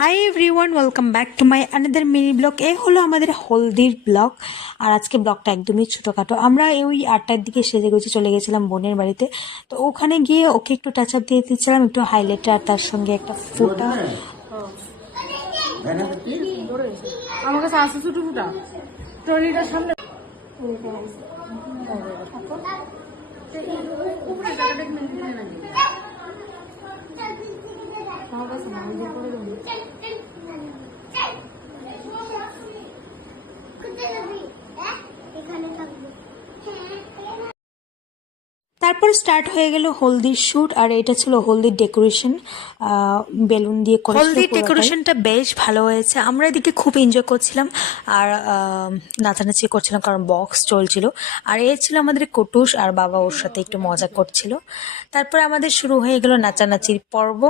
Hi everyone, welcome back to my another mini blog. এই হলো আমাদের হলদির ব্লগ। আর আজকে ব্লগটা একদমই ছোটোখাটো। আমরা ওই 8টার দিকে সেজে গুজে চলে গেছিলাম বোনের বাড়িতে। তো ওখানে গিয়ে ওকে একটু টাচ আপ দিয়ে দিচ্ছিলাম, একটু হাইলাইটার আর তার সঙ্গে একটা ফোঁটা। আমার কাছে আছে ছোট ফুটা ট্রলিটার সামনে তারপর স্টার্ট হয়ে গেল হলদির শ্যুট। আর এটা ছিল হলদির ডেকোরেশন, বেলুন দিয়ে করেছিল। হলদির ডেকোরেশনটা বেশ ভালো হয়েছে। আমরা এদিকে খুব এনজয় করছিলাম আর নাচানাচি করছিলাম, কারণ বক্স চলছিল। আর এ ছিল আমাদের কটুস, আর বাবা ওর সাথে একটু মজা করছিল। তারপর আমাদের শুরু হয়ে গেল নাচানাচির পর্ব।